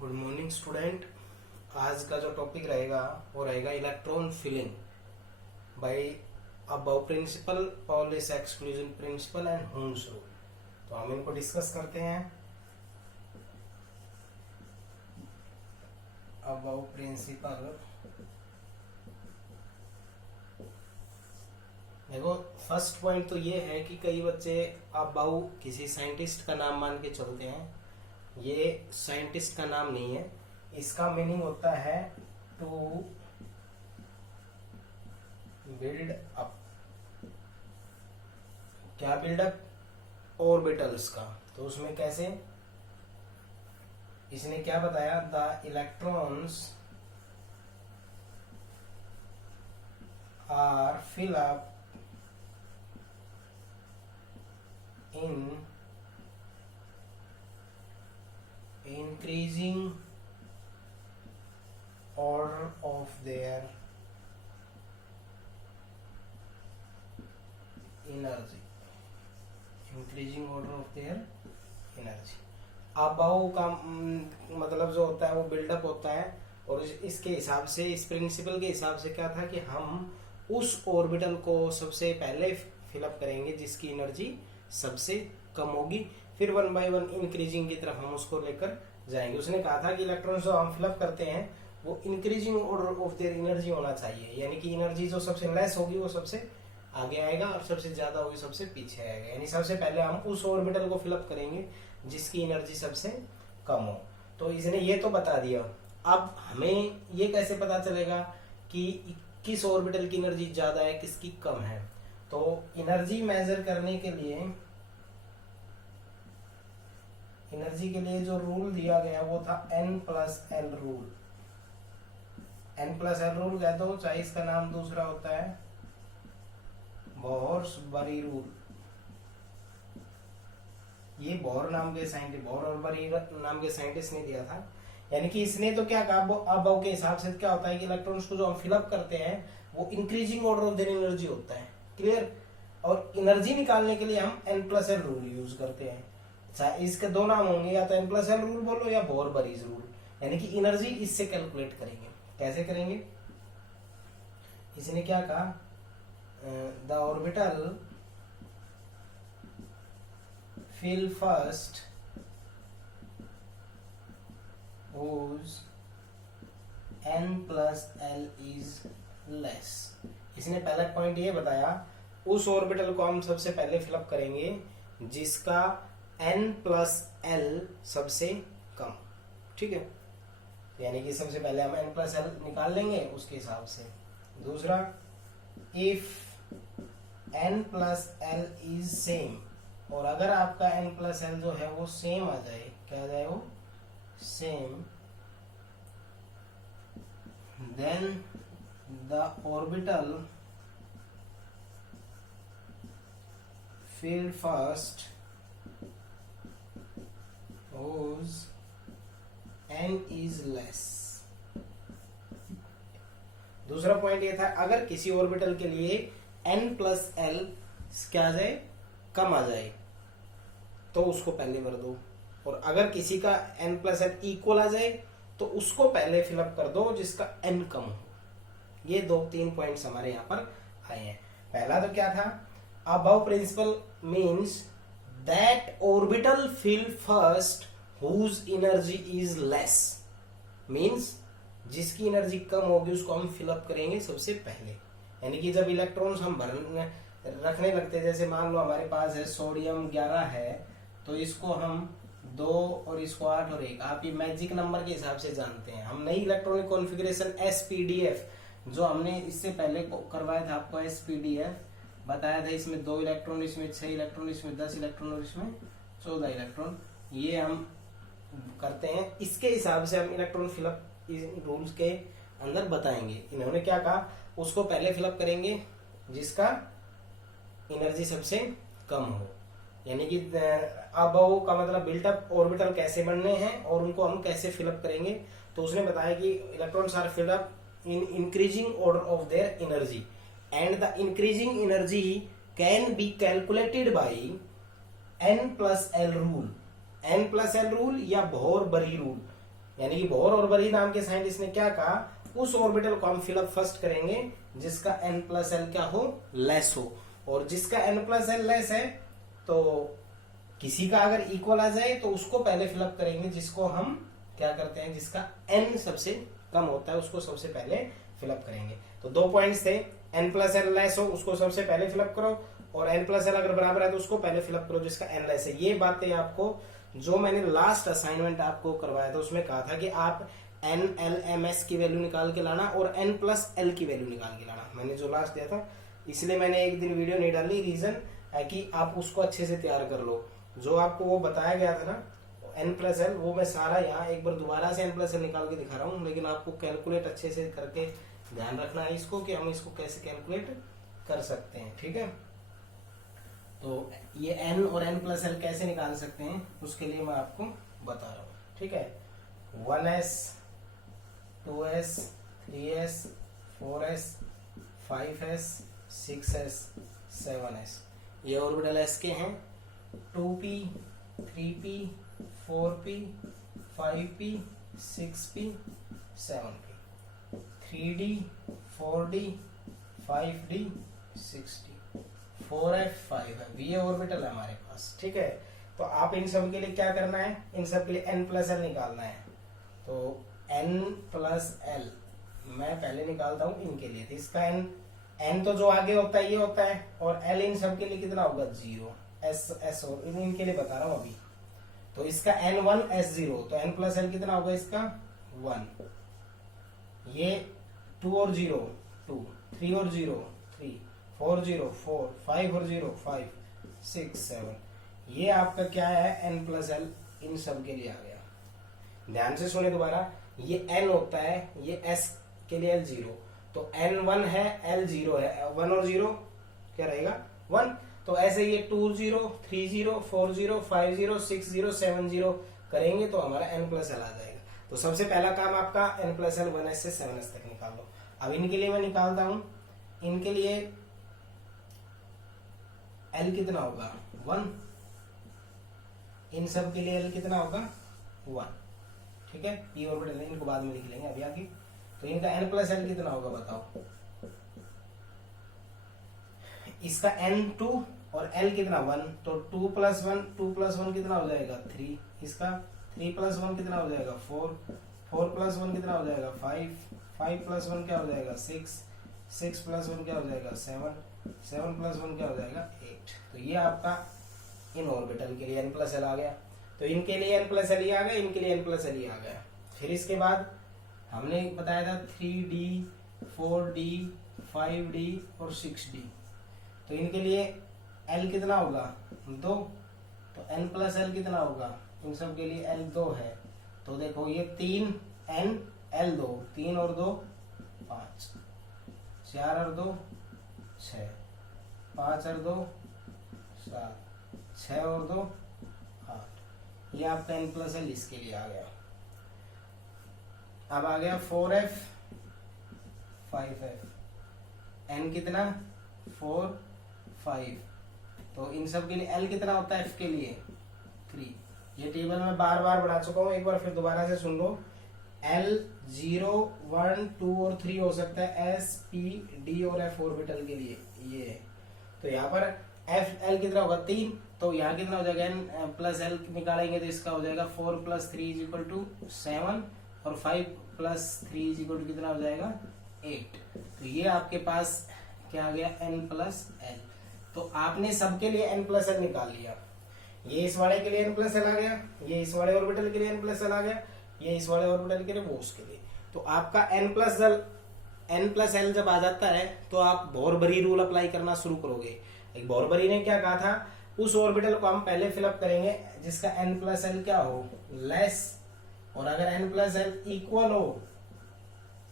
Good morning student. आज का जो टॉपिक रहेगा वो रहेगा electron filling by Aufbau principle, Pauli's exclusion principle and Hund's rule. तो हम इनको डिस्कस करते हैं। अबव प्रिंसिपल, देखो फर्स्ट पॉइंट तो ये है कि कई बच्चे अबव किसी साइंटिस्ट का नाम मान के चलते हैं। ये साइंटिस्ट का नाम नहीं है, इसका मीनिंग होता है टू बिल्ड अप। क्या बिल्ड अप? ऑर्बिटल्स का। तो उसमें कैसे, इसने क्या बताया, the electrons are fill up in increasing order of their energy, increasing order of their energy। Above का मतलब जो होता है वो बिल्डअप होता है, और इसके हिसाब से, इस प्रिंसिपल के हिसाब से क्या था कि हम उस ऑर्बिटल को सबसे पहले फिलअप करेंगे जिसकी एनर्जी सबसे कम होगी, फिर वन बाय वन इंक्रीजिंग की तरफ हम उसको लेकर जाएंगे। उसने कहा था कि इलेक्ट्रॉन्स जो हम फिलअप करते हैं वो increasing order of their energy होना चाहिए, यानी कि एनर्जी जो सबसे लेस होगी वो सबसे आगे आएगा और सबसे ज्यादा होगी सबसे पीछे आएगा। यानी सबसे पहले हम उस ऑर्बिटल को फिलअप करेंगे जिसकी एनर्जी सबसे कम हो। तो इसने ये तो बता दिया। अब हमें ये कैसे पता चलेगा कि किस ऑर्बिटल की एनर्जी ज्यादा है, किसकी कम है? तो एनर्जी मेजर करने के लिए, एनर्जी के लिए जो रूल दिया गया वो था N+L रूल। N+L रूल कह दो, चाहे इसका नाम दूसरा होता है बोहर्स-बरी रूल। ये बोहर नाम के साइंटिस्ट, बोहर और बरी नाम के साइंटिस्ट ने दिया था। यानी कि इसने तो क्या कहा, अबव के हिसाब से क्या होता है कि इलेक्ट्रॉन्स को जो हम फिलअप करते हैं वो increasing order of their energy होता है। क्लियर? और एनर्जी निकालने के लिए हम N+L रूल यूज करते हैं। इसके दो नाम होंगे, या तो N+L रूल बोलो या बोहर बरीज रूल। यानी कि एनर्जी इससे कैलकुलेट करेंगे। कैसे करेंगे? इसने क्या कहा, the orbital fill first whose N+L is less। इसने पहला पॉइंट ये बताया, उस ऑर्बिटल को हम सबसे पहले फिलअप करेंगे जिसका N+L सबसे कम। ठीक है, यानी कि सबसे पहले हम N+L निकाल लेंगे उसके हिसाब से। दूसरा, इफ N+L इज सेम, और अगर आपका N+L जो है वो सेम आ जाए, क्या आ जाए वो, same, then the orbital fill first whose N is less। दूसरा पॉइंट ये था, अगर किसी ऑर्बिटल के लिए N+L क्या आ जाए, कम आ जाए, तो उसको पहले भर दो, और अगर किसी का N+L इक्वल आ जाए तो उसको पहले फिलअप कर दो जिसका N कम हो। ये दो तीन पॉइंट्स हमारे यहाँ पर आए हैं। पहला तो क्या था, Aufbau principle means that orbital fill first whose energy is less, means जिसकी एनर्जी कम होगी उसको हम फिलअप करेंगे सबसे पहले। यानी कि जब इलेक्ट्रॉन्स हम रखने लगते हैं, जैसे मान लो हमारे पास है सोडियम 11 है, तो इसको हम 2 और इसको 8 और 1, आप ये मैजिक नंबर के हिसाब से जानते हैं। हम नई इलेक्ट्रॉनिक कॉन्फ़िगरेशन SPDF जो हमने इससे पहले करवाया था आपको, SPDF बताया था, इसमें 2 इलेक्ट्रॉन, इसमें 6 इलेक्ट्रॉन, इसमें 10 इलेक्ट्रॉन और इसमें 14 इलेक्ट्रॉन, ये हम करते हैं। इसके हिसाब से हम इलेक्ट्रॉन फिलअप इस रूल्स के अंदर बताएंगे। इन्होंने क्या कहा, उसको पहले फिलअप करेंगे जिसका एनर्जी सबसे कम हो। यानी कि अबव का मतलब बिल्टअप ऑर्बिटल कैसे बनने हैं और उनको हम कैसे फिलअप करेंगे। तो उसने बताया कि electrons are filled up in increasing order of their energy, and the increasing energy can be calculated by N+L rule। N+L rule या बोहर बरी रूल, यानी कि बोर और बरी नाम के साइंटिस्ट ने क्या कहा, उस ऑर्बिटल को हम फिलअप फर्स्ट करेंगे जिसका n प्लस एल क्या हो, लेस हो, और जिसका n प्लस एल लेस है तो किसी का अगर इक्वल आ जाए तो उसको पहले फिलअप करेंगे, जिसको हम क्या करते हैं, जिसका n सबसे कम होता है उसको सबसे पहले फिलअप करेंगे। तो 2 पॉइंट्स थे, n प्लस एल लेस हो उसको सबसे पहले फिलअप करो, और n प्लस एल अगर बराबर है तो उसको पहले फिलअप करो जिसका n लेस है। ये बातें आपको जो मैंने लास्ट असाइनमेंट आपको करवाया था उसमें कहा था कि आप n l m s की वैल्यू निकाल के लाना और n प्लस एल की वैल्यू निकाल के लाना। मैंने जो लास्ट दिया था, इसलिए मैंने एक दिन वीडियो नहीं डाली, रीजन है कि आप उसको अच्छे से तैयार कर लो। जो आपको वो बताया गया था ना n प्लस एल, वो मैं सारा यहाँ एक बार दोबारा से n प्लस एल निकाल के दिखा रहा हूँ, लेकिन आपको कैलकुलेट अच्छे से करके ध्यान रखना है इसको कि हम इसको कैसे कैलकुलेट कर सकते हैं, ठीक है। तो ये n और n प्लस एल कैसे निकाल सकते हैं उसके लिए मैं आपको बता रहा हूँ, ठीक है। 1s 2s 3s 4s 5s 6s 7s ये ऑर्बिटल s के हैं। 2p 3p 4p 5p 6p 7p 3d 4d 5d 6d 4f 5f ये ऑर्बिटल है हमारे पास, ठीक है। तो आप इन सब के लिए क्या करना है, इन सब के लिए n प्लस एल निकालना है। तो n प्लस एल मैं पहले निकालता हूं इनके लिए। तो इसका n तो जो आगे होता है ये होता है, और l इन सब के लिए कितना होगा 0, s और इनके लिए बता रहा हूं अभी। तो इसका n1 s0, तो n प्लस एल कितना होगा इसका 1, ये 2 और 0 2, 3 और 0 3, 4 0 4, 5 और 0 5, 6 7 ये आपका क्या है n प्लस एल इन सब के लिए आ गया। ध्यान से सुने दोबारा, ये n होता है, ये s के लिए l0, तो n1 है l0 है, 1 और 0 क्या रहेगा 1। तो ऐसे ये 2 0 3 0 4 0 5 0 6 0 7 0 करेंगे तो हमारा n प्लस एल आ जाएगा। तो सबसे पहला काम आपका n प्लस एल 1s से 7s तक निकाल लो। अब इनके लिए मैं निकालता हूं, इनके लिए l कितना होगा 1, इन सब के लिए l कितना होगा 1, ठीक है। p ऑर्बिटल इनको बाद में लिख लेंगे अभी आगे। तो इनका n प्लस एल कितना होगा बताओ, इसका n2 और l कितना 1, तो 2 प्लस 1 कितना हो जाएगा 3, इसका 3 प्लस 1 कितना हो जाएगा 4, 4 प्लस 1 कितना हो जाएगा 5, 5 प्लस 1 क्या हो जाएगा 6, 6 प्लस 1 क्या हो जाएगा 7, 7 प्लस 1 क्या हो जाएगा 8। तो ये आपका इन ऑर्बिटल के लिए n प्लस एल आ गया। तो इनके लिए n प्लस एल ही आ गया, इनके लिए n प्लस एल ही आ गया। फिर इसके बाद हमने बताया था 3d 4d 5d और 6d, तो इनके लिए l कितना होगा 2, तो n प्लस एल कितना होगा, इन सब के लिए l 2 है। तो देखो ये 3 n l 2, 3 और 2 5, 4 और 2 6, 5 और 2 7, 6 और 2 8, ये आपका n प्लस एल इसके लिए आ गया। अब आ गया 4f 5f, n कितना 4 5, तो इन सब के लिए l कितना होता है f के लिए 3। ये टेबल मैं बार बार बना चुका हूं, एक बार फिर दोबारा से सुन लो। l 0 1 2 और 3 हो सकता है s p d और f ऑर्बिटल के लिए ये। तो यहाँ पर f l कितना होगा 3, तो यहाँ कितना हो जाएगा n प्लस एल निकालेंगे तो इसका हो जाएगा 4 प्लस 3 इज इक्वल टू 7 और 5 प्लस 3 इज इक्वल टू कितना हो जाएगा 8। तो ये आपके पास क्या आ गया n प्लस एल। तो आपने सबके लिए n प्लस एल निकाल लिया। ये इस वाले के लिए n प्लस एल आ गया, ये इस वाले ऑर्बिटल के लिए n प्लस एल आ गया, ये इस वाले ऑर्बिटल के लिए वो उसके लिए। तो आपका n प्लस एल जब आ जाता है तो आप बोर-बरी रूल अप्लाई करना शुरू करोगे। एक बोर-बरी ने क्या कहा था, उस ऑर्बिटल को हम पहले फिलअप करेंगे जिसका n प्लस एल क्या हो लेस, और अगर n प्लस एल इक्वल हो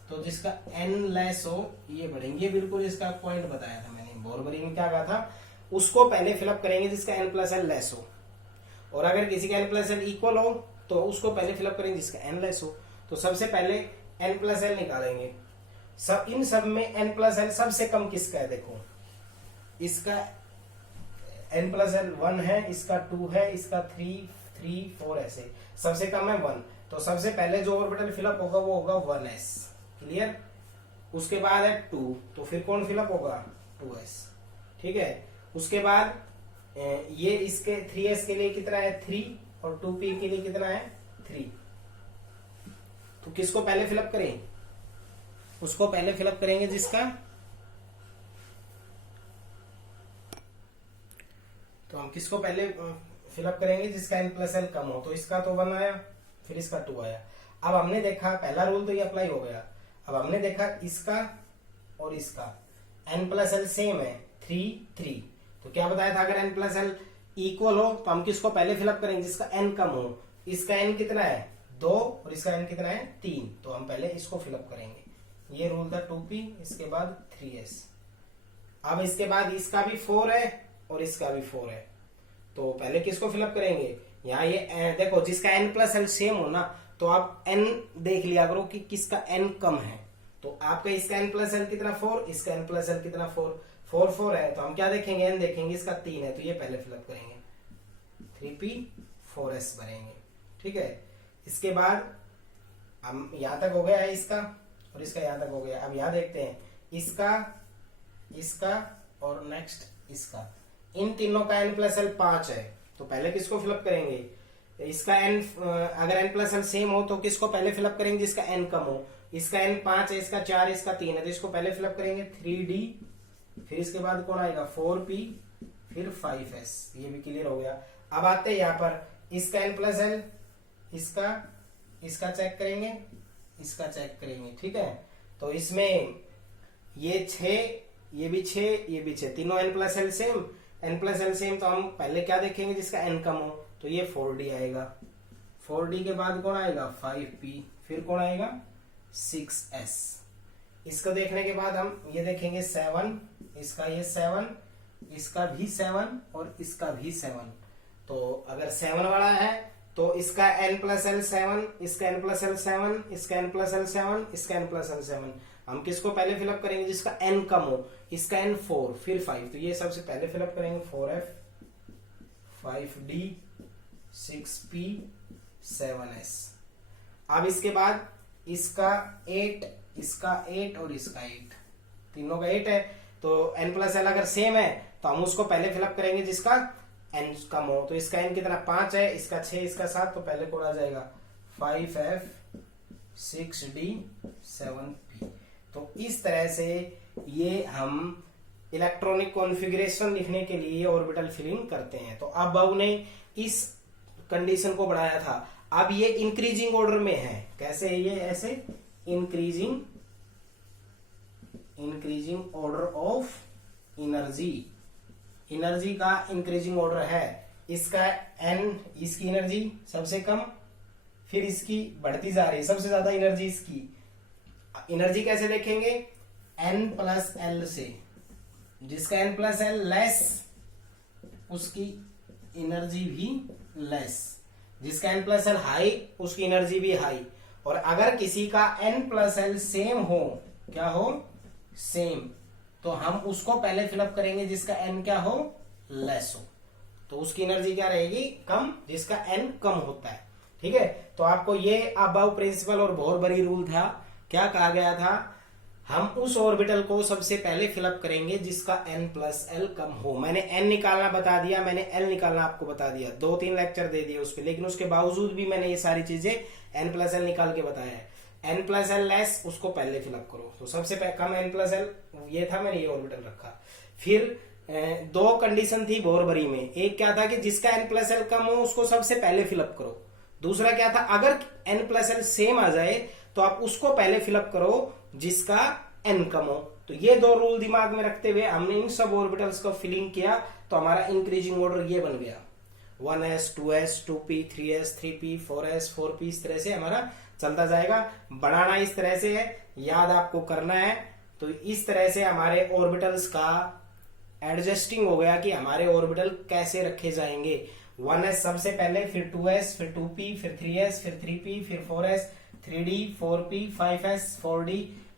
तो जिसका n लेस हो ये बढ़ेंगे। बिल्कुल इसका पॉइंट बताया था मैंने। बोर-बरी ने क्या कहा था, उसको पहले फिलअप करेंगे जिसका n प्लस एल लेस हो, और अगर किसी का n प्लस एल इक्वल हो तो उसको पहले फिलअप करेंगे जिसका n लेस हो। तो सबसे पहले n प्लस एल निकालेंगे। इन सब में n प्लस एल सबसे कम किसका है, देखो इसका n प्लस एल 1 है, इसका 2 है, इसका 3 4 ऐसे सबसे कम है 1। तो सबसे पहले जो ऑर्बिटल फिलअप होगा वो होगा 1s। क्लियर? उसके बाद है 2, तो फिर कौन फिलअप होगा? 2s। ठीक है। उसके बाद ये इसके 3s के लिए कितना है? 3, और 2p के लिए कितना है? 3। तो किसको पहले फिलअप करें? उसको पहले फिलअप करेंगे जिसका, तो हम किसको पहले फिलअप करेंगे? जिसका n+l कम हो। तो इसका तो 1 आया, फिर इसका 2 आया। अब हमने देखा पहला रूल तो ये अप्लाई हो गया। अब हमने देखा इसका और इसका n+l सेम है, 3 3। तो क्या बताया था? अगर n+l इक्वल हो तो हम किसको पहले फिलअप करेंगे? जिसका n कम हो। इसका n कितना है? 2, और इसका n कितना है? 3। तो हम पहले इसको फिलअप करेंगे। ये रूल था 2p, इसके बाद 3s। अब इसके बाद इसका भी 4 है और इसका भी 4 है, तो पहले किसको फिलअप करेंगे? यहाँ ये देखो, जिसका n+l सेम हो ना, तो आप n देख लिया करो कि किसका n कम है। तो आपका इसका n+l कितना? 4, इसका n+l कितना? 4 4 4 है। तो हम क्या देखेंगे? n देखेंगे, इसका 3 है, तो ये पहले फिलअप करेंगे, 3p 4s भरेंगे। ठीक है। इसके बाद हम यहां तक हो गया है इसका, और इसका यहां तक हो गया। अब यहां देखते हैं इसका, इसका और नेक्स्ट इसका, इन तीनों का n+l 5 है। तो पहले किसको फिलअप करेंगे? इसका n, अगर n+l सेम हो तो किसको पहले फिलअप करेंगे? जिसका n कम हो। इसका n 5 है, इसका 4, इसका 3 है, तो इसको पहले फिलअप करेंगे 3d, फिर इसके बाद कौन आएगा? 4p, फिर 5s। ये भी क्लियर हो गया। अब आते हैं यहाँ पर इसका n+l, इसका चेक करेंगे, इसका चेक करेंगे। ठीक है। तो इसमें ये 6, ये भी 6, ये भी 6, तीनों n+l सेम, n+l सेम। तो हम पहले क्या देखेंगे? जिसका n कम हो। तो ये 4d आएगा, 4d के बाद कौन आएगा? 5p, फिर कौन आएगा? 6s। इसको देखने के बाद हम ये देखेंगे 7, इसका ये 7, इसका भी 7 और इसका भी 7। तो अगर 7 वाला है तो इसका n+l 7, इसका n+l 7, इसका n+l 7, इसका n+l 7। हम किसको पहले फिलअप करेंगे? जिसका n कम हो। इसका n 4, फिर 5। तो ये सबसे पहले फिलअप करेंगे, 4f, 5d, 6p, 7s। अब इसके बाद इसका 8, इसका 8 और इसका 8, तीनों का 8 है। तो n+l अगर सेम है तो हम उसको पहले फिलअप करेंगे जिसका n कम हो। तो इसका n कितना? 5 है, इसका 6, इसका 7। तो पहले कौन आ जाएगा? 5f, 6d, 7p। तो इस तरह से ये हम इलेक्ट्रॉनिक कॉन्फ़िगरेशन लिखने के लिए ऑर्बिटल फिलिंग करते हैं। तो अब हमने इस कंडीशन को बढ़ाया था, अब ये इंक्रीजिंग ऑर्डर में है। कैसे है ये? ऐसे इंक्रीजिंग ऑर्डर ऑफ एनर्जी का इंक्रीजिंग ऑर्डर है। इसका n, इसकी एनर्जी सबसे कम, फिर इसकी बढ़ती जा रही है, सबसे ज्यादा एनर्जी इसकी। एनर्जी कैसे देखेंगे? n+l से। जिसका n+l लेस, उसकी एनर्जी भी लेस। जिसका n+l हाई, उसकी एनर्जी भी हाई। और अगर किसी का n+l सेम हो, क्या हो? सेम, तो हम उसको पहले फिलअप करेंगे जिसका n क्या हो? लेस हो। तो उसकी एनर्जी क्या रहेगी? कम, जिसका n कम होता है। ठीक है। तो आपको ये अबाउ प्रिंसिपल और बहुत बड़ी रूल था। क्या कहा गया था? हम उस ऑर्बिटल को सबसे पहले फिलअप करेंगे जिसका n+l कम हो। मैंने n निकालना बता दिया, मैंने l निकालना आपको बता दिया, 2-3 लेक्चर दे दिए उस पर, लेकिन उसके बावजूद भी मैंने ये सारी चीजें n+l निकाल के बताया है। n+l लेस, उसको पहले फिलअप करो। तो सबसे कम n+l ये था, मैंने ये ऑर्बिटल रखा। फिर 2 कंडीशन थी बोरबरी में। एक क्या था कि जिसका n+l कम हो उसको सबसे पहले फिलअप करो। दूसरा क्या था? अगर n+l सेम आ जाए तो आप उसको पहले फिलअप करो जिसका n कम हो। तो ये 2 रूल दिमाग में रखते हुए हमने इन सब ऑर्बिटल्स को फिलिंग किया, तो हमारा इंक्रीजिंग ऑर्डर ये बन गया, 1s, 2s, 2p, 3s, 3p, 4s, 4p। इस तरह से हमारा चलता जाएगा। बढ़ाना इस तरह से है, याद आपको करना है। तो इस तरह से हमारे ऑर्बिटल्स का एडजस्टिंग हो गया कि हमारे ऑर्बिटल कैसे रखे जाएंगे। 1s सबसे पहले, फिर 2s, फिर 2p, फिर 3s, फिर 3p, फिर 4s, 3d, 4p, 5s, 4d,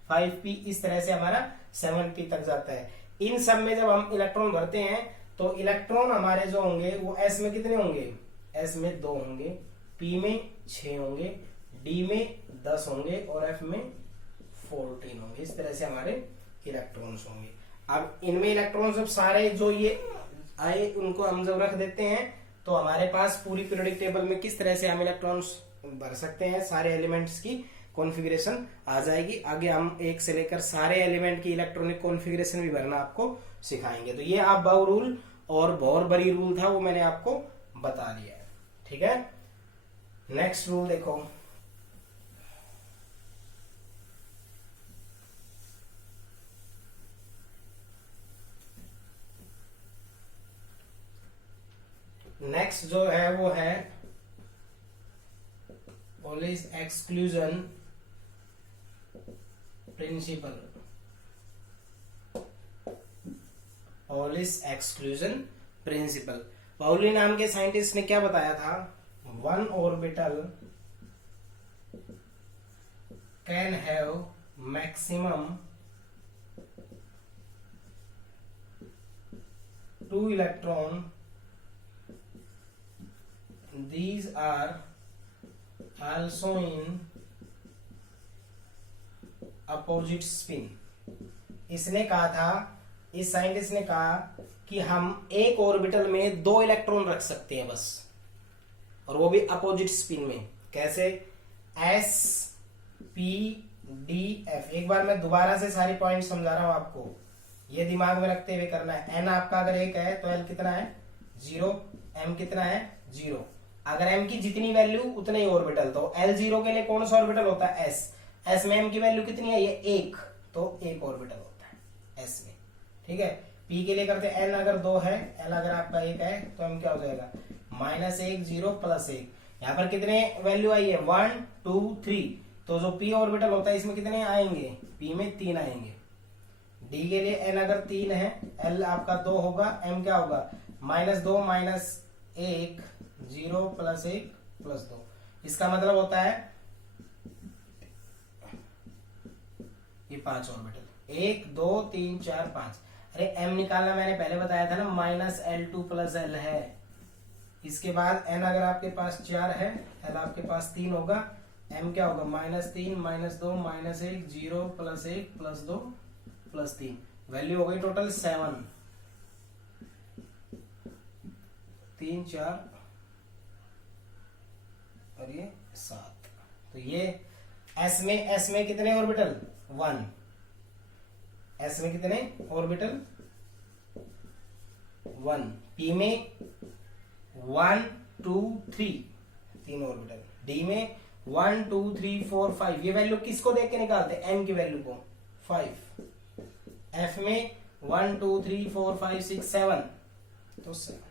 5p। इस तरह से हमारा 7p तक जाता है। इन सब में जब हम इलेक्ट्रॉन भरते हैं तो इलेक्ट्रॉन हमारे जो होंगे वो s में कितने होंगे? s में 2 होंगे, p में 6 होंगे, डी में 10 होंगे और एफ में 14 होंगे। इस तरह से हमारे इलेक्ट्रॉन्स होंगे। अब इनमें इलेक्ट्रॉन्स जब सारे जो ये आए उनको हम जब रख देते हैं तो हमारे पास पूरी पीरियोडिक टेबल में किस तरह से हम इलेक्ट्रॉन्स भर सकते हैं, सारे एलिमेंट्स की कॉन्फ़िगरेशन आ जाएगी। आगे हम एक से लेकर सारे एलिमेंट की इलेक्ट्रॉनिक कॉन्फ़िगरेशन भी भरना आपको सिखाएंगे। तो ये आप बाउ रूल और बोर बरी रूल था वो मैंने आपको बता दिया है, ठीक है। नेक्स्ट रूल देखो, नेक्स्ट जो है वो है Pauli's exclusion principle. Pauli's exclusion principle, Pauli नाम के साइंटिस्ट ने क्या बताया था, one orbital can have maximum 2 electron, these are also in opposite spin। इसने कहा था, इस साइंटिस्ट ने कहा कि हम एक ऑर्बिटल में 2 इलेक्ट्रॉन रख सकते हैं बस, और वो भी अपोजिट स्पिन में। कैसे, एस पी डी एफ। एक बार मैं दोबारा से सारी पॉइंट समझा रहा हूं आपको, ये दिमाग में रखते हुए करना है। एन आपका अगर 1 है तो एल कितना है 0, एम कितना है 0। अगर m की जितनी वैल्यू उतने ही ऑर्बिटल, तो L0 के लिए कौन सा ऑर्बिटल होता है s। s में m की वैल्यू कितनी है, ये 1, तो एक ऑर्बिटल होता है s में, ठीक है। p के लिए करते हैं, n अगर 2 है, l अगर आपका 1 है तो m क्या हो जाएगा -1 0 +1। यहाँ पर कितने वैल्यू आई है 1 2 3, तो जो p ऑर्बिटल होता है इसमें कितने आएंगे, p में 3 आएंगे। d के लिए n अगर 3 है, l आपका 2 होगा, m क्या होगा -2 -1 0 +1 +2। इसका मतलब होता है ये 5 ऑर्बिटल, 1 2 3 4 5। अरे m निकालना मैंने पहले बताया था ना, -L2 + L है। इसके बाद n अगर आपके पास 4 है, l आपके पास 3 होगा, m क्या होगा -3 -2 -1 0 +1 +2 +3। वैल्यू हो गई टोटल 7, 3 4 और ये 7। तो ये s में कितने ऑर्बिटल 1, s में कितने ऑर्बिटल 1, p में 1 2 3 3 ऑर्बिटल, d में 1 2 3 4 5। ये वैल्यू किसको देख के निकालते हैं, m की वैल्यू को 5। f में 1 2 3 4 5 6 7, तो 7।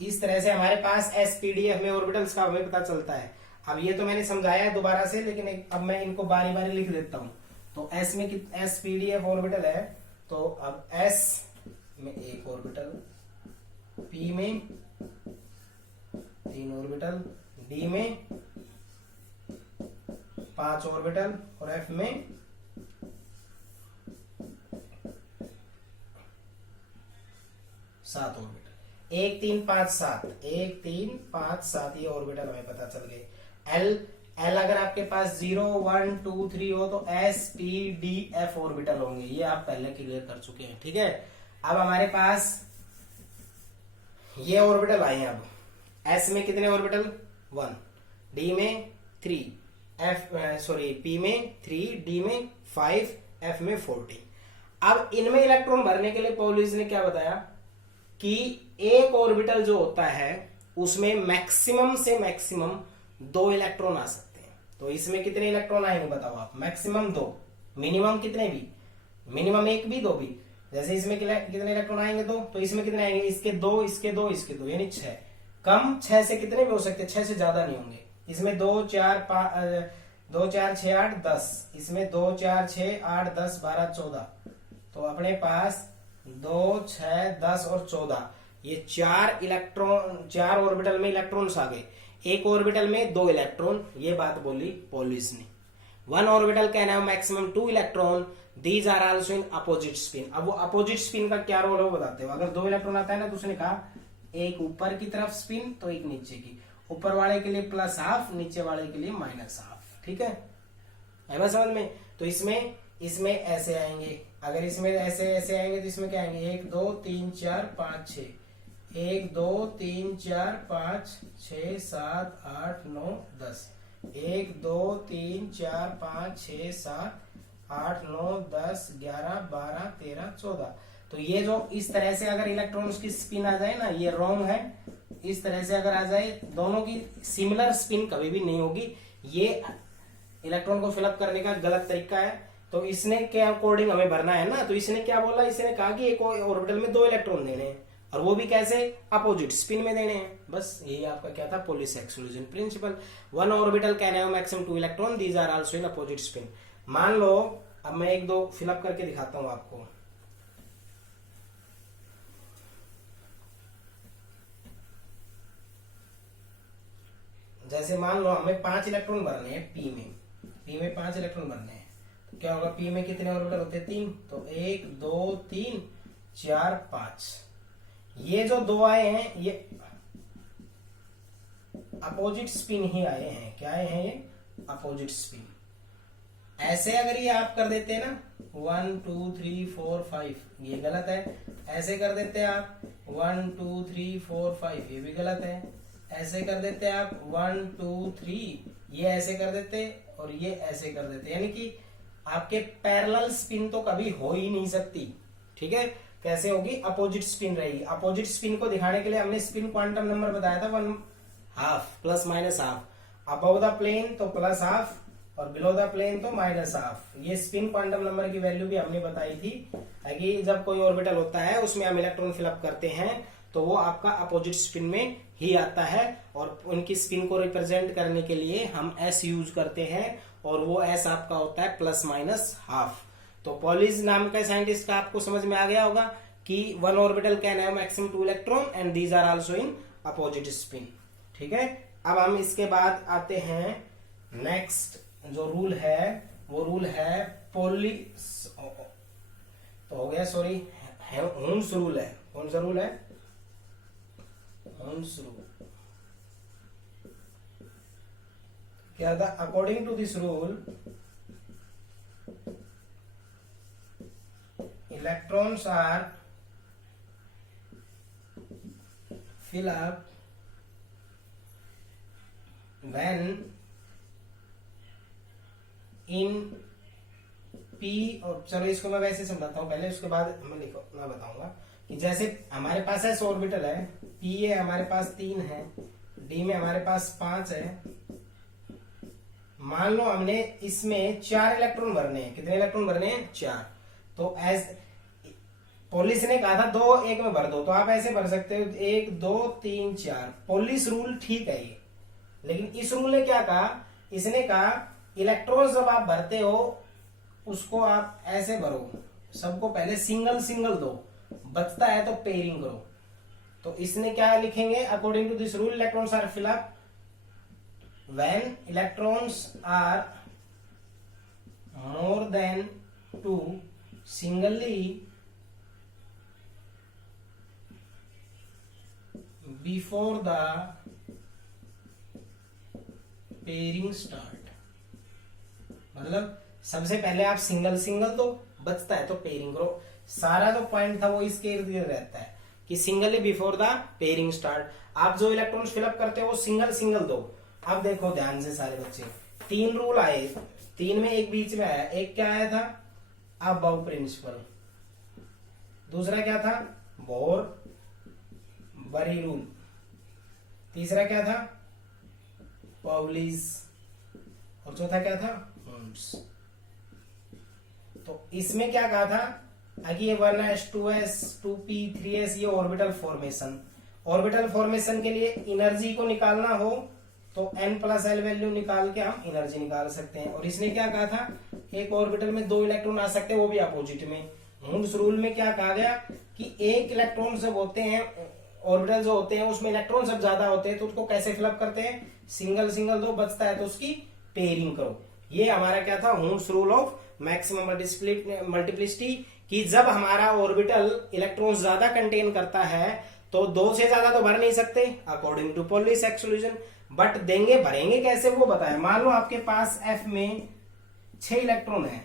इस तरह से हमारे पास एसपीडीएफ में ऑर्बिटल्स का हमें पता चलता है। अब ये तो मैंने समझाया है दोबारा से, लेकिन अब मैं इनको बारी बारी लिख देता हूं। तो एस में एसपीडीएफ ऑर्बिटल है, तो अब एस में 1 ऑर्बिटल, पी में 3 ऑर्बिटल, डी में 5 ऑर्बिटल और एफ में 7 ऑर्बिटल। 1 3 5 7, 1 3 5 7 ये ऑर्बिटल हमें पता चल गए। एल अगर आपके पास 0 1 2 3 हो तो S P D F orbital होंगे, ये आप पहले क्लियर कर चुके हैं, ठीक है। अब हमारे पास ये ऑर्बिटल आए हैं। अब एस में कितने ऑर्बिटल 1, डी में 3, पी में 3, डी में 5, एफ में 14। अब इनमें इलेक्ट्रॉन भरने के लिए पॉलिश ने क्या बताया कि एक ऑर्बिटल जो होता है उसमें मैक्सिमम से मैक्सिमम 2 इलेक्ट्रॉन आ सकते हैं। तो इसमें कितने इलेक्ट्रॉन आएंगे बताओ आप, मैक्सिमम 2, मिनिमम कितने भी, मिनिमम 1 भी 2 भी। जैसे इसमें कितने इलेक्ट्रॉन आएंगे 2, तो इसमें कितने आएंगे, इसके 2 इसके 2 इसके 2, यानी 6। कम 6 से कितने भी हो सकते हैं, 6 से ज्यादा नहीं होंगे। इसमें 2 4 6 8 10, इसमें 2 4 6 8 10 12 14, तो अपने पास 2 6 10 और 14, ये 4 ऑर्बिटल में इलेक्ट्रॉन्स आ गए। एक ऑर्बिटल में 2 इलेक्ट्रॉन, ये बात बोली पॉलिश ने। 1 orbital can have maximum 2 electron, these are also in opposite spin. अब वो अपोजिट स्पिन का क्या रोल है वो बताते हो। अगर 2 इलेक्ट्रॉन आता है ना, तो उसने कहा एक ऊपर की तरफ स्पिन तो एक नीचे की, ऊपर वाले के लिए प्लस हाफ, नीचे वाले के लिए माइनस हाफ। ठीक है बस समझ में। तो इसमें ऐसे आएंगे, अगर इसमें ऐसे ऐसे आएंगे तो इसमें क्या आएंगे, 1 2 3 4 5 6, 1 2 3 4 5 6 7 8 9 10, 1 2 3 4 5 6 7 8 9 10 11 12 13 14। तो ये जो इस तरह से अगर इलेक्ट्रॉन्स की स्पिन आ जाए ना, ये रॉन्ग है। इस तरह से अगर आ जाए, दोनों की सिमिलर स्पिन कभी भी नहीं होगी, ये इलेक्ट्रॉन को फिलअप करने का गलत तरीका है। तो इसने क्या अकॉर्डिंग हमें भरना है ना, तो इसने क्या बोला, इसने कहा कि एक ऑर्बिटल में 2 इलेक्ट्रॉन देने हैं, और वो भी कैसे, अपोजिट स्पिन में देने हैं। बस यही आपका क्या था, Pauli's exclusion principle. 1 orbital can have maximum 2 electron, these are also in opposite spin. मान लो, अब मैं 1-2 फिलअप करके दिखाता हूं आपको। जैसे मान लो हमें 5 इलेक्ट्रॉन भरने हैं पी में 5 इलेक्ट्रॉन भरने हैं, तो क्या होगा, पी में कितने ऑर्बिटल होते हैं, 3। तो 1 2 3 4 5। ये जो 2 आए हैं, ये अपोजिट स्पिन ही आए हैं। क्या आए हैं, ये अपोजिट स्पिन। ऐसे अगर ये आप कर देते हैं ना, 1 2 3 4 5, ये गलत है। ऐसे कर देते हैं आप 1 2 3 4 5, ये भी गलत है। ऐसे कर देते हैं आप 1 2 3, ये ऐसे कर देते, और ये ऐसे कर देते, यानी कि आपके पैरेलल स्पिन तो कभी हो ही नहीं सकती। ठीक है, कैसे होगी, अपोजिट स्पिन रहेगी। अपोजिट स्पिन को दिखाने के लिए हमने स्पिन क्वांटम नंबर बताया था 1/2 plus minus half. Above the plane तो प्लस हाफ, और बिलो द प्लेन तो माइनस हाफ। ये स्पिन क्वांटम नंबर की वैल्यू भी हमने बताई थी कि जब कोई ऑर्बिटल होता है उसमें हम इलेक्ट्रॉन फिलअप करते हैं तो वो आपका अपोजिट स्पिन में ही आता है, और उनकी स्पिन को रिप्रेजेंट करने के लिए हम एस यूज करते हैं, और वो एस आपका होता है प्लस माइनस हाफ। तो पॉलिस नाम का साइंटिस्ट का आपको समझ में आ गया होगा कि 1 orbital can have maximum 2 electron and these are also in opposite spin. ठीक है, अब हम इसके बाद आते हैं नेक्स्ट जो रूल है, वो रूल है पोलिस, तो हो गया, सॉरी, हुन्स रूल है। कौन सा रूल है, हुन्स रूल। क्या था, according to this rule electrons are fill up when in P, और चलो इसको मैं वैसे समझाता हूँ पहले, उसके बाद मैं बताऊंगा कि जैसे हमारे पास एस ऑर्बिटल है, P ए हमारे पास 3 है, D में हमारे पास 5 है। मान लो हमने इसमें 4 इलेक्ट्रॉन भरने हैं। कितने इलेक्ट्रॉन भरने हैं, 4। तो एज पोलिस ने कहा था 2 1 में भर दो, तो आप ऐसे भर सकते हो 1 2 3 4। पोलिस रूल ठीक है ये, लेकिन इस रूल ने क्या कहा, इसने कहा इलेक्ट्रॉन जब आप भरते हो उसको आप ऐसे भरो, सबको पहले सिंगल सिंगल दो, बचता है तो पेयरिंग करो। तो इसने क्या लिखेंगे, according to this rule electrons are fill up when electrons are more than 2 singly before the pairing start. मतलब सबसे पहले आप सिंगल सिंगल दो, बचता है तो पेयरिंग करो। सारा जो पॉइंट था वो इसके इर्द गिर्द रहता है कि singly before the pairing start. आप जो इलेक्ट्रॉन्स फिलअप करते हो वो सिंगल सिंगल दो। अब देखो ध्यान से सारे बच्चे, 3 रूल आए, 3 में एक बीच में आया। एक क्या आया था, अबव प्रिंसिपल। दूसरा क्या था, बोर बरी रूल। तीसरा क्या था, पाउलिस। और चौथा क्या था, हुन्स। तो इसमें क्या कहा था कि ये 1s 2s 2p 3s ये ऑर्बिटल फॉर्मेशन। ऑर्बिटल फॉर्मेशन के लिए एनर्जी को निकालना हो तो n+l वैल्यू निकाल के हम एनर्जी निकाल सकते हैं। और इसने क्या कहा था, एक ऑर्बिटल में 2 इलेक्ट्रॉन आ सकते हैं, वो भी अपोजिट में। हुन्स रूल में क्या कहा गया कि एक इलेक्ट्रॉन जब होते हैं, ऑर्बिटल जो होते हैं उसमें इलेक्ट्रॉन जब ज्यादा होते हैं तो उसको कैसे फिलअप करते हैं, सिंगल सिंगल दो, बचता है तो उसकी पेयरिंग करो। ये हमारा क्या था, Hund's rule of maximum multiplicity, कि जब हमारा ऑर्बिटल इलेक्ट्रॉन ज्यादा कंटेन करता है तो 2 से ज्यादा तो भर नहीं सकते, according to Pauli's exclusion. But देंगे भरेंगे कैसे वो बताए। मान लो आपके पास एफ में 6 इलेक्ट्रॉन है,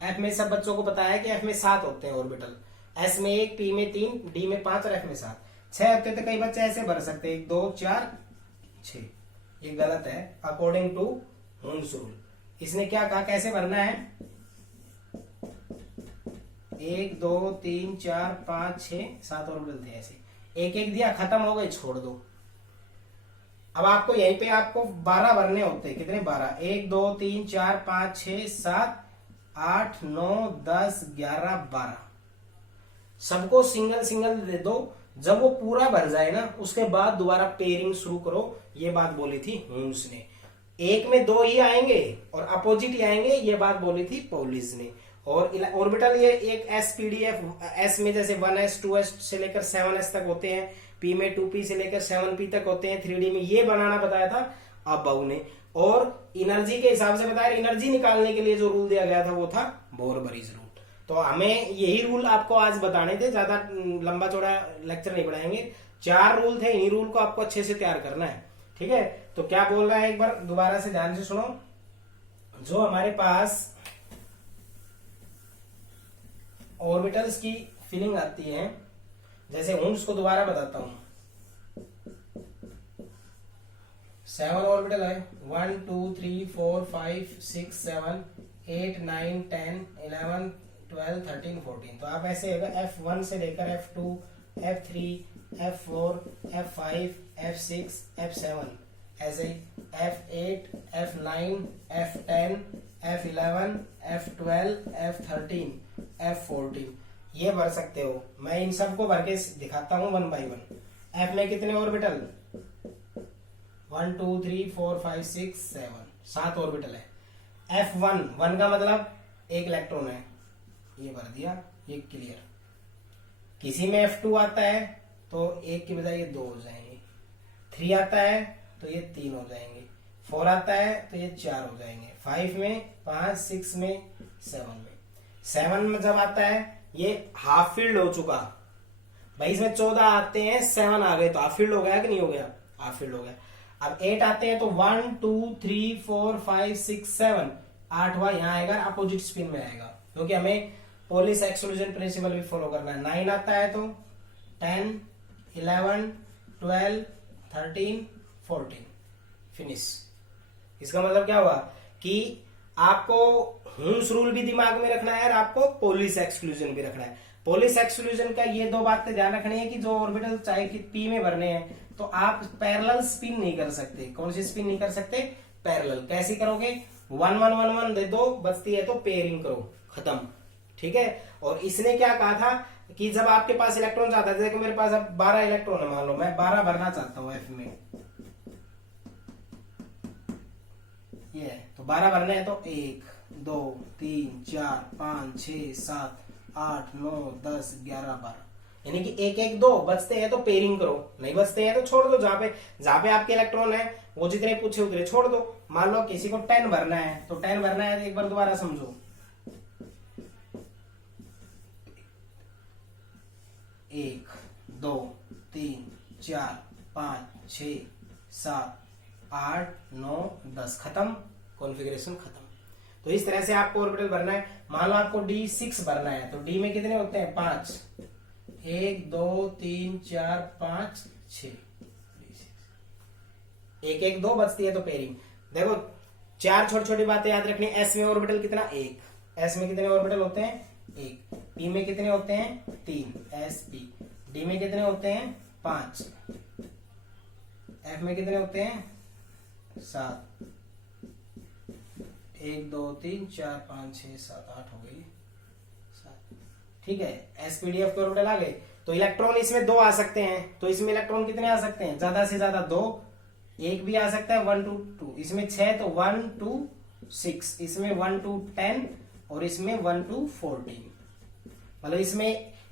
एफ में सब बच्चों को पता है कि एफ में 7 होते हैं ऑर्बिटल, एस में 1, पी में 3, डी में 5 और एफ में 7। 6 होते तो कई बच्चे ऐसे भर सकते 1 2 4 6। ये गलत है अकॉर्डिंग टू हुन्स रूल। इसने क्या कहा कैसे भरना है, 1 2 3 4 5 6 7 ऑर्बिटल थे ऐसे, एक एक दिया, खत्म हो गए, छोड़ दो। अब आपको यहीं पे आपको 12 भरने होते हैं, कितने 12, 1 2 3 4 5 6 7 8 9 10 11 12। सबको सिंगल सिंगल दे दो, जब वो पूरा भर जाए ना उसके बाद दोबारा पेयरिंग शुरू करो। ये बात बोली थी हुन्स ने। एक में 2 ही आएंगे और अपोजिट ही आएंगे, ये बात बोली थी पॉलिस ने। और ऑर्बिटल ये एक एसपीडीएफ, एस में जैसे 1s 2s से लेकर 7s तक होते हैं, पी में 2p से लेकर 7p तक होते हैं, 3d में ये बनाना बताया था अबाउ ने। और एनर्जी के हिसाब से बताया, एनर्जी निकालने के लिए जो रूल दिया गया था वो था बोर-बरीज रूल। तो हमें यही रूल आपको आज बताने थे, ज्यादा लंबा चौड़ा लेक्चर नहीं पढ़ाएंगे। 4 रूल थे, इन्हीं रूल को आपको अच्छे से तैयार करना है, ठीक है। तो क्या बोल रहा है एक बार दोबारा से ध्यान से सुनो। जो हमारे पास ऑर्बिटल्स की फीलिंग आती है, जैसे हुन्स को दोबारा बताता हूं, 7 ऑर्बिटल है, 1 2 3 4 5 6 7 8 9 10 11 12 13 14। तो आप ऐसे F1 से लेकर F2 F3 F4 F5 F6 F7, ऐसे F8 F9 F10 F11 F12 F13 F14 ये भर सकते हो। मैं इन सबको भर के दिखाता हूं 1 बाय 1। F में कितने ऑर्बिटल, 1 2 3 4 5 6 7, 7 ऑर्बिटल है। F1 1 का मतलब 1 इलेक्ट्रॉन है, ये भर दिया, ये क्लियर। किसी में F2 आता है तो 1 की बजाय ये 2 हो जाएंगे, 3 आता है तो ये 3 हो जाएंगे, 4 आता है तो ये 4 हो जाएंगे, 5 में 5 6 में 7 में। 7 में जब आता है ये हाफ फील्ड हो चुका भाई, इसमें 14 आते हैं, 7 आ गए तो हाफ फील्ड हो गया कि नहीं हो गया, हाफ फील्ड हो गया। अब 8 आते हैं तो 1 2 3 4 5 6 7, 8वां यहाँ आएगा, अपोजिट स्पिन में आएगा, क्योंकि हमें पोलिस एक्सक्लूजन प्रिंसिपल भी फॉलो करना है। 9 आता है तो 10 11 12 13 14 फिनिश। इसका मतलब क्या हुआ कि आपको हुन्स रूल भी दिमाग में रखना है और आपको पोलिस एक्सक्लूजन भी रखना है। पोलिस एक्सक्लूजन का ये 2 बातें ध्यान रखनी है कि जो ऑर्बिटल चाहे कि पी में भरने हैं तो आप पैरेलल स्पिन नहीं कर सकते। कौन सी स्पिन नहीं कर सकते, पैरेलल। कैसी करोगे, 1 1 1 1 दे दो, बचती है तो पेयरिंग करो, खत्म, ठीक है। और इसने क्या कहा था कि जब आपके पास इलेक्ट्रॉन आता है, जैसे कि मेरे पास अब 12 इलेक्ट्रॉन है, मान लो मैं 12 भरना चाहता हूं एफ में, ये है तो 12 भरने हैं तो 1 2 3 4 5 6 7 8 9 10 11 12, यानी कि 1 1 2 बचते हैं तो पेयरिंग करो, नहीं बचते हैं तो छोड़ दो। जहां पे आपके इलेक्ट्रॉन है वो जितने पूछे उतने छोड़ दो। मान लो किसी को 10 भरना है तो 10 भरना है, एक बार दोबारा समझो, 1 2 3 4 5 6 7 8 9 10, खत्म, कॉन्फ़िगरेशन खत्म। तो इस तरह से आपको ऑर्बिटल भरना है। मान लो आपको D6 भरना है तो D में कितने होते हैं, 5, 1 2 3 4 5 6, 1 1 2 बचती है तो पेयरिंग। देखो 4 छोटी छोटी बातें याद रखनी है। S में ऑर्बिटल कितना, 1, S में कितने ऑर्बिटल होते हैं, 1, P में कितने होते हैं, 3, SP, D में कितने होते हैं, 5, F में कितने होते हैं, 7, 1 2 3 4 5 6 7 8 हो गई 7, ठीक है। एसपीडीएफ के ऑर्बिटल आ गए तो इलेक्ट्रॉन इसमें 2 आ सकते हैं, तो इसमें इलेक्ट्रॉन कितने आ सकते हैं, ज्यादा से ज्यादा 2, एक भी आ सकता है 1 2 2, इसमें 6 तो 1 2 6, इसमें 1 2 10 और इसमें 1 2 14, मतलब इसमें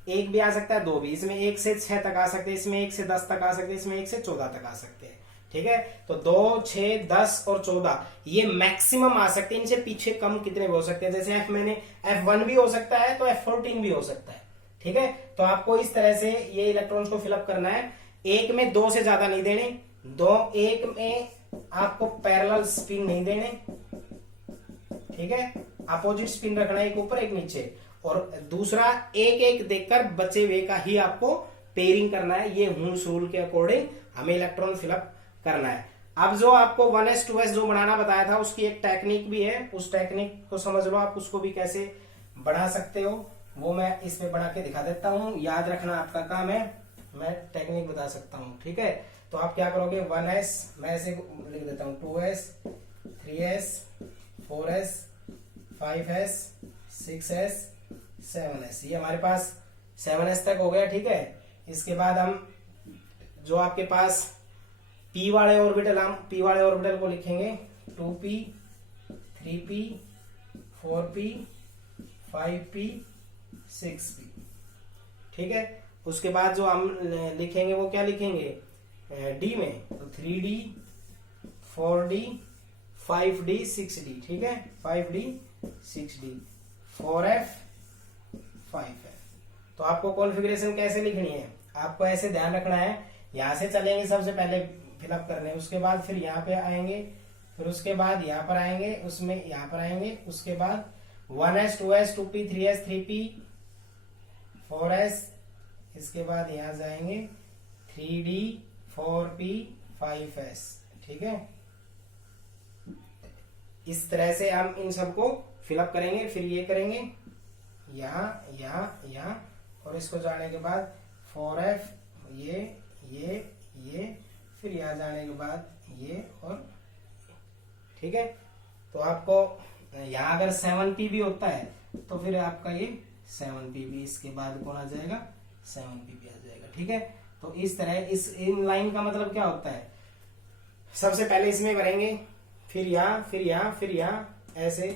एक भी आ सकता है, 2 भी, इसमें 1 से 6 तक आ सकते हैं, इसमें 1 से 10 तक आ सकते हैं, इसमें 1 से 14 तक आ सकते हैं, ठीक है। तो 2 6 10 और 14 ये मैक्सिमम आ सकते हैं, इनसे पीछे कम कितने भी हो सकते हैं। जैसे F1 भी हो सकता है तो F14 भी हो सकता है, ठीक है। तो आपको इस तरह से ये इलेक्ट्रॉन्स को फिलअप करना है। एक में 2 से ज्यादा नहीं देने, एक में आपको पैरेलल स्पिन नहीं देने, ठीक है। अपोजिट स्पिन रखना है, एक ऊपर एक नीचे, और दूसरा एक एक देखकर बचे हुए का ही आपको पेयरिंग करना है। ये हुंस रूल के अकॉर्डिंग हमें इलेक्ट्रॉन फिलअप करना है। अब जो आपको 1s 2s जो बनाना बताया था उसकी एक टेक्निक भी है, उस टेक्निक को समझ लो आप, उसको भी कैसे बढ़ा सकते हो वो मैं इसमें बना के दिखा देता हूं। याद रखना आपका काम है, मैं टेक्निक बता सकता हूं, ठीक है। तो आप क्या करोगे, 1s मैं ऐसे लिख देता हूं, 2s 3s 4s 5s 6s 7s, ये हमारे पास 7s तक हो गया, ठीक है। इसके बाद हम जो आपके पास p वाले ऑर्बिटल, हम p वाले ऑर्बिटल को लिखेंगे 2p 3p 4p 5p 6p, ठीक है। उसके बाद जो हम लिखेंगे वो क्या लिखेंगे, d में तो 3d 4d 5d 6d, ठीक है, 5d 6d 4f 5f। तो आपको कॉन्फ़िगरेशन कैसे लिखनी है, आपको ऐसे ध्यान रखना है, यहां से चलेंगे सबसे पहले फिलअप करने, उसके बाद फिर यहाँ पे आएंगे, फिर उसके बाद यहाँ पर आएंगे, उसमें यहाँ पर आएंगे, उसके बाद 1s 2s 2p 3s 3p 4s, इसके बाद यहाँ जाएंगे 3d 4p 5s, ठीक है। इस तरह से हम इन सबको फिलअप करेंगे। फिर ये करेंगे यहाँ यहाँ यहाँ, और इसको जाने के बाद 4f, ये फिर यहाँ जाने के बाद ये, और ठीक है। तो आपको यहाँ अगर 7p भी होता है तो फिर आपका ये 7p भी इसके बाद कौन आ जाएगा, 7p भी आ जाएगा, ठीक है। तो इस तरह इस इन लाइन का मतलब क्या होता है, सबसे पहले इसमें करेंगे, फिर यहाँ फिर यहाँ फिर यहाँ, ऐसे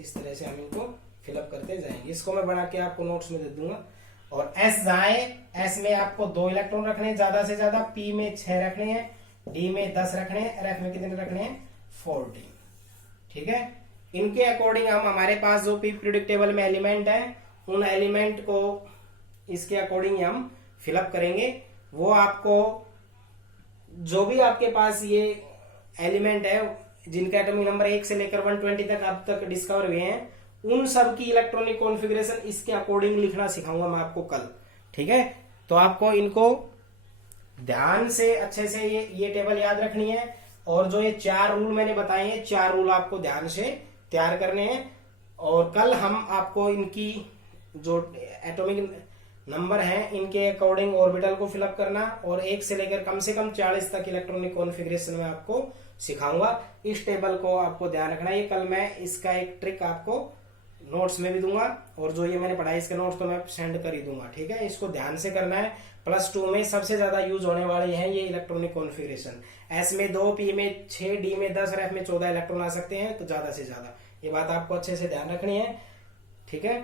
इस तरह से हम इनको फिलअप करते जाएंगे। इसको मैं बना के आपको नोट्स में दे दूंगा। और S जाए, S में आपको 2 इलेक्ट्रॉन रखने हैं ज्यादा से ज्यादा, P में 6 रखने हैं, D में 10 रखने हैं, और F में कितने रखने हैं, 14, ठीक है। इनके अकॉर्डिंग हम, हमारे पास जो P पीरियोडिक टेबल में एलिमेंट है, उन एलिमेंट को इसके अकॉर्डिंग हम फिलअप करेंगे। वो आपको जो भी आपके पास ये एलिमेंट है जिनका एटॉमिक नंबर 1 से लेकर 120 तक अब तक डिस्कवर हुए हैं, उन सब की इलेक्ट्रॉनिक कॉन्फ़िगरेशन इसके अकॉर्डिंग लिखना सिखाऊंगा मैं आपको कल, ठीक है। तो आपको इनको ध्यान से अच्छे से ये टेबल याद रखनी है, और जो ये 4 रूल मैंने बताए हैं, 4 रूल आपको ध्यान से तैयार करने हैं। और कल हम आपको इनकी जो एटॉमिक नंबर है इनके अकॉर्डिंग ऑर्बिटल को फिलअप करना, और 1 से लेकर कम से कम 40 तक इलेक्ट्रॉनिक कॉन्फ़िगरेशन में आपको सिखाऊंगा। इस टेबल को आपको ध्यान रखना है। ये कल मैं इसका एक ट्रिक आपको नोट्स में भी दूंगा, और जो ये मैंने पढ़ाई इसके नोट्स तो मैं सेंड कर ही दूंगा, ठीक है। इसको ध्यान से करना है। +2 में सबसे ज्यादा यूज होने वाले हैं ये इलेक्ट्रॉनिक कॉन्फ़िगरेशन। S में 2, P में 6, D में 10 और F में 14 इलेक्ट्रॉन आ सकते हैं, तो ज्यादा से ज्यादा। ये बात आपको अच्छे से ध्यान रखनी है, ठीक है।